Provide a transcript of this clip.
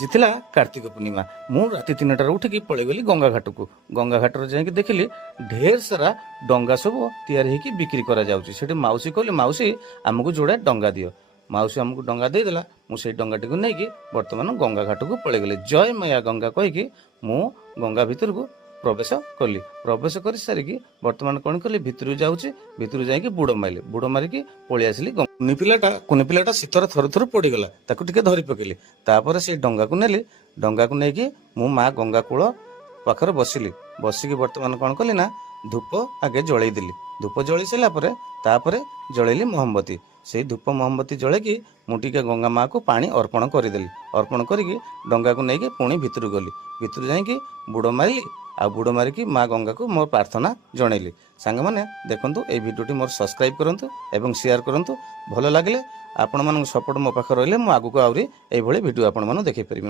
ଜିଥିଲା କାର୍ତ୍ତିକ ପୂର୍ଣ୍ଣିମା। ମୁଁ ରାତି 3টাରୁ ଉଠିକି ପଳେଇଗଲି ଗଙ୍ଗା ଘାଟକୁ। ଗଙ୍ଗା ଘାଟରେ ଯାଇକି ଦେଖିଲି ଢେର ସାରା ଡଙ୍ଗା ସବୁ ତିଆରି ହେଇକି ବିକ୍ରି କରାଯାଉଛି। ସେଠି ମାଉସୀ କହିଲେ, ମାଉସୀ ଆମକୁ ଯୋଡ଼େ ଡଙ୍ଗା ଦିଅ। ମାଉସୀ ଆମକୁ ଡଙ୍ଗା ଦେଇଦେଲା। ମୁଁ ସେଇ ଡଙ୍ଗାଟିକୁ ନେଇକି ବର୍ତ୍ତମାନ ଗଙ୍ଗା ଘାଟକୁ ପଳେଇଗଲି। ଜୟ ମାୟା ଗଙ୍ଗା କହିକି ମୁଁ ଗଙ୍ଗା ଭିତରକୁ ପ୍ରବେଶ କଲି। ପ୍ରବେଶ କରି ସାରିକି ବର୍ତ୍ତମାନ କ'ଣ କଲି, ଭିତରକୁ ଯାଉଛି। ଭିତରକୁ ଯାଇକି ବୁଡ଼ ମାରିଲି। ବୁଡ଼ ମାରିକି ପଳେଇ ଆସିଲି। କୁନି ପିଲାଟା ଶୀତରେ ଥରେ ଥରେ ପଡ଼ିଗଲା, ତାକୁ ଟିକେ ଧରି ପକେଇଲି। ତାପରେ ସେଇ ଡଙ୍ଗାକୁ ନେଲି। ଡଙ୍ଗାକୁ ନେଇକି ମୁଁ ମା ଗଙ୍ଗା କୂଳ ପାଖରେ ବସିଲି। ବସିକି ବର୍ତ୍ତମାନ କ'ଣ କଲି ନା, ଧୂପ ଆଗେ ଜଳେଇ ଦେଲି। ଧୂପ ଜଳେଇ ସାରିଲା ପରେ ତାପରେ ଜଳେଇଲି ମହମବତୀ। ସେଇ ଧୂପ ମହମବତୀ ଜଳେଇକି ମୁଁ ଟିକେ ଗଙ୍ଗା ମାକୁ ପାଣି ଅର୍ପଣ କରିଦେଲି। ଅର୍ପଣ କରିକି ଡଙ୍ଗାକୁ ନେଇକି ପୁଣି ଭିତରକୁ ଗଲି। ଭିତରୁ ଯାଇକି ବୁଡ଼ ମାରିଲି। ଆଉ ବୁଡ଼ ମାରିକି ମା ଗଙ୍ଗାକୁ ମୋର ପ୍ରାର୍ଥନା ଜଣେଇଲି। ସାଙ୍ଗମାନେ ଦେଖନ୍ତୁ, ଏଇ ଭିଡ଼ିଓଟି ମୋର ସବସ୍କ୍ରାଇବ୍ କରନ୍ତୁ ଏବଂ ସେୟାର କରନ୍ତୁ। ଭଲ ଲାଗିଲେ ଆପଣମାନଙ୍କ ସପୋର୍ଟ ମୋ ପାଖରେ ରହିଲେ ମୁଁ ଆଗକୁ ଆହୁରି ଏଇଭଳି ଭିଡ଼ିଓ ଆପଣମାନଙ୍କୁ ଦେଖାଇ ପାରିବି।